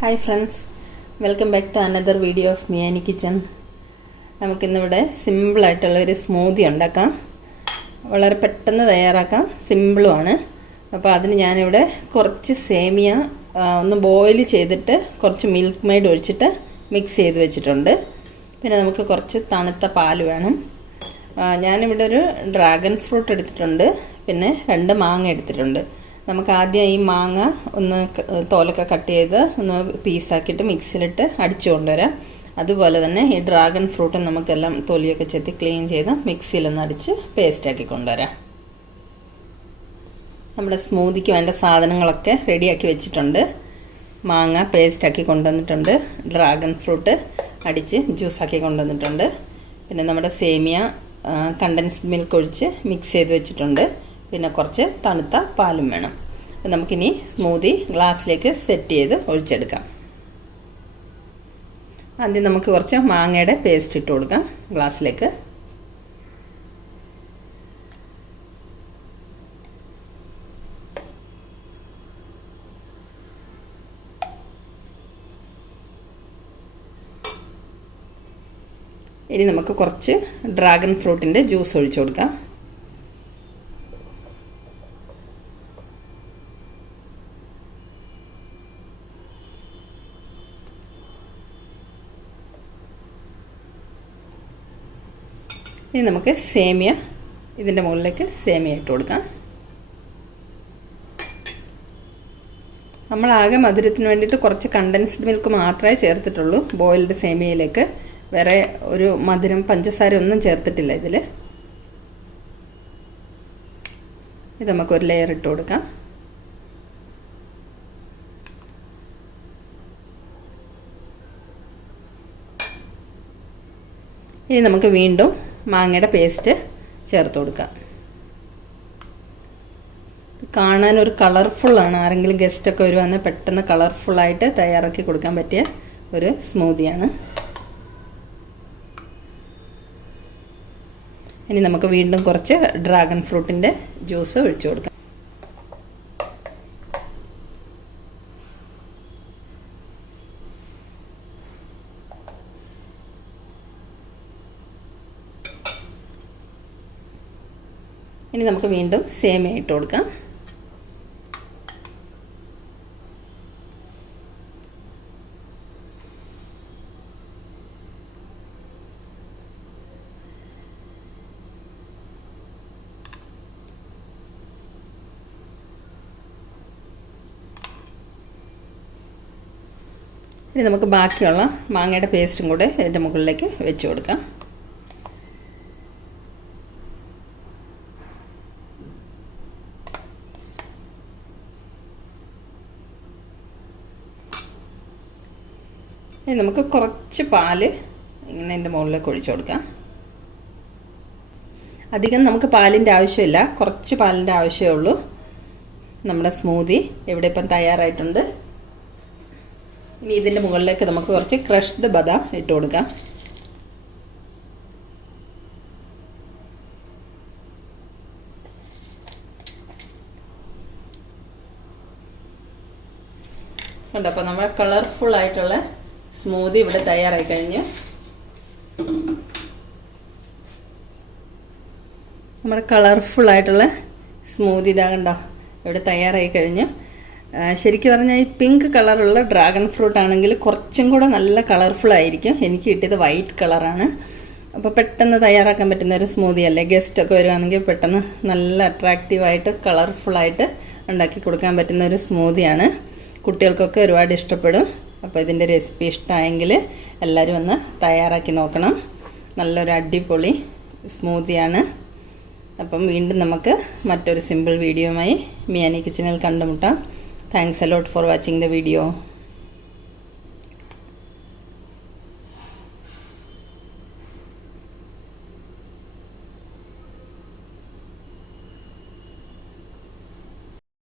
Hi friends, welcome back to another video of Miyani kitchen. നമുക്കിന്നിവിടെ സിമ്പിളായിട്ടുള്ളൊരു smoothie ഉണ്ടാക്കാം. വളരെ പെട്ടെന്ന് തയ്യാറാക്കാം, സിമ്പിളുമാണ്. അപ്പോൾ അതിന് ഞാനിവിടെ കുറച്ച് സേമിയ ഒന്ന് ബോയിൽ ചെയ്തിട്ട് കുറച്ച് മിൽക്ക് മെയ്ഡ് ഒഴിച്ചിട്ട് മിക്സ് ചെയ്ത് വെച്ചിട്ടുണ്ട്. പിന്നെ നമുക്ക് കുറച്ച് തണുത്ത പാൽ വേണം. ഞാനിവിടെ ഒരു ഡ്രാഗൺ ഫ്രൂട്ട് എടുത്തിട്ടുണ്ട്, പിന്നെ 2 മാങ്ങ എടുത്തിട്ടുണ്ട്. നമുക്ക് ആദ്യം ഈ മാങ്ങ ഒന്ന് തോലൊക്കെ കട്ട് ചെയ്ത് ഒന്ന് പീസാക്കിയിട്ട് മിക്സിയിലിട്ട് അടിച്ചു കൊണ്ടുവരാം. അതുപോലെ തന്നെ ഈ ഡ്രാഗൺ ഫ്രൂട്ടും നമുക്കെല്ലാം തൊലിയൊക്കെ ചെത്തി ക്ലീൻ ചെയ്ത് മിക്സിയിലൊന്ന് അടിച്ച് പേസ്റ്റാക്കി കൊണ്ടുവരാം. നമ്മുടെ സ്മൂത്തിക്ക് വേണ്ട സാധനങ്ങളൊക്കെ റെഡിയാക്കി വെച്ചിട്ടുണ്ട്. മാങ്ങ പേസ്റ്റാക്കി കൊണ്ടുവന്നിട്ടുണ്ട്, ഡ്രാഗൺ ഫ്രൂട്ട് അടിച്ച് ജ്യൂസാക്കി കൊണ്ടുവന്നിട്ടുണ്ട്, പിന്നെ നമ്മുടെ സേമിയ കണ്ടൻസ്ഡ് മിൽക്ക് ഒഴിച്ച് മിക്സ് ചെയ്ത് വെച്ചിട്ടുണ്ട്, പിന്നെ കുറച്ച് തണുത്ത പാലും വേണം. നമുക്കിനി സ്മൂത്തി ഗ്ലാസ്സിലേക്ക് സെറ്റ് ചെയ്ത് ഒഴിച്ചെടുക്കാം. ആദ്യം നമുക്ക് കുറച്ച് മാങ്ങയുടെ പേസ്റ്റ് ഇട്ട് കൊടുക്കാം ഗ്ലാസ്സിലേക്ക്. ഇനി നമുക്ക് കുറച്ച് ഡ്രാഗൺ ഫ്രൂട്ടിൻ്റെ ജ്യൂസ് ഒഴിച്ചു കൊടുക്കാം. ഇനി നമുക്ക് സേമിയ ഇതിൻ്റെ മുകളിലേക്ക് സേമിയ ഇട്ട് കൊടുക്കാം. നമ്മളാകെ മധുരത്തിന് വേണ്ടിയിട്ട് കുറച്ച് കണ്ടൻസ്ഡ് മിൽക്ക് മാത്രമേ ചേർത്തിട്ടുള്ളൂ ബോയിൽഡ് സേമിയയിലേക്ക്. വേറെ ഒരു മധുരം പഞ്ചസാര ഒന്നും ചേർത്തിട്ടില്ല ഇതിൽ. ഇത് നമുക്കൊരു ലെയർ ഇട്ട് കൊടുക്കാം. ഇനി നമുക്ക് വീണ്ടും മാങ്ങയുടെ പേസ്റ്റ് ചേർത്ത് കൊടുക്കാം. കാണാൻ ഒരു കളർഫുള്ളാണ്. ആരെങ്കിലും ഗസ്റ്റൊക്കെ വരുവാണെങ്കിൽ പെട്ടെന്ന് കളർഫുള്ളായിട്ട് തയ്യാറാക്കി കൊടുക്കാൻ പറ്റിയ ഒരു സ്മൂത്തിയാണ്. ഇനി നമുക്ക് വീണ്ടും കുറച്ച് ഡ്രാഗൺ ഫ്രൂട്ടിൻ്റെ ജ്യൂസ് ഒഴിച്ചു കൊടുക്കാം. ഇനി നമുക്ക് വീണ്ടും സേമിയ ഇട്ട് കൊടുക്കാം. ഇനി നമുക്ക് ബാക്കിയുള്ള മാങ്ങയുടെ പേസ്റ്റും കൂടെ ഇതിൻ്റെ മുകളിലേക്ക് വെച്ച് കൊടുക്കാം. ഇനി നമുക്ക് കുറച്ച് പാല് ഇങ്ങനെ ഇതിൻ്റെ മുകളിലേക്ക് ഒഴിച്ചു കൊടുക്കാം. അധികം നമുക്ക് പാലിൻ്റെ ആവശ്യമില്ല, കുറച്ച് പാലിൻ്റെ ആവശ്യമേ ഉള്ളൂ. നമ്മുടെ സ്മൂത്തി ഇവിടെ ഇപ്പം തയ്യാറായിട്ടുണ്ട്. ഇനി ഇതിൻ്റെ മുകളിലേക്ക് നമുക്ക് കുറച്ച് ക്രഷ്ഡ് ബദാം ഇട്ട് കൊടുക്കാം. കണ്ടോ, അപ്പോൾ നമ്മൾ കളർഫുള്ളായിട്ടുള്ള സ്മൂത്തി ഇവിടെ തയ്യാറായി കഴിഞ്ഞു. നമ്മുടെ കളർഫുള്ളായിട്ടുള്ള സ്മൂത്തി ഇതാ കണ്ടോ ഇവിടെ തയ്യാറായി കഴിഞ്ഞു. ശരിക്കും പറഞ്ഞാൽ ഈ പിങ്ക് കളറുള്ള ഡ്രാഗൺ ഫ്രൂട്ട് ആണെങ്കിൽ കുറച്ചും കൂടെ നല്ല കളർഫുള്ളായിരിക്കും. എനിക്ക് കിട്ടിയത് വൈറ്റ് കളറാണ്. അപ്പോൾ പെട്ടെന്ന് തയ്യാറാക്കാൻ പറ്റുന്ന ഒരു സ്മൂത്തി അല്ലേ. ഗസ്റ്റൊക്കെ വരുവാണെങ്കിൽ പെട്ടെന്ന് നല്ല അട്രാക്റ്റീവായിട്ട് കളർഫുള്ളായിട്ട് ഉണ്ടാക്കി കൊടുക്കാൻ പറ്റുന്ന ഒരു സ്മൂത്തിയാണ്. കുട്ടികൾക്കൊക്കെ ഒരുപാട് ഇഷ്ടപ്പെടും. അപ്പോൾ ഇതിൻ്റെ റെസിപ്പി ഇഷ്ടമായെങ്കിൽ എല്ലാവരും ഒന്ന് തയ്യാറാക്കി നോക്കണം. നല്ലൊരു അടിപൊളി സ്മൂത്തിയാണ്. അപ്പം വീണ്ടും നമുക്ക് മറ്റൊരു സിമ്പിൾ വീഡിയോയുമായി മിയാനി കിച്ചണിൽ കണ്ടുമുട്ടാം. Thanks a lot for watching the video.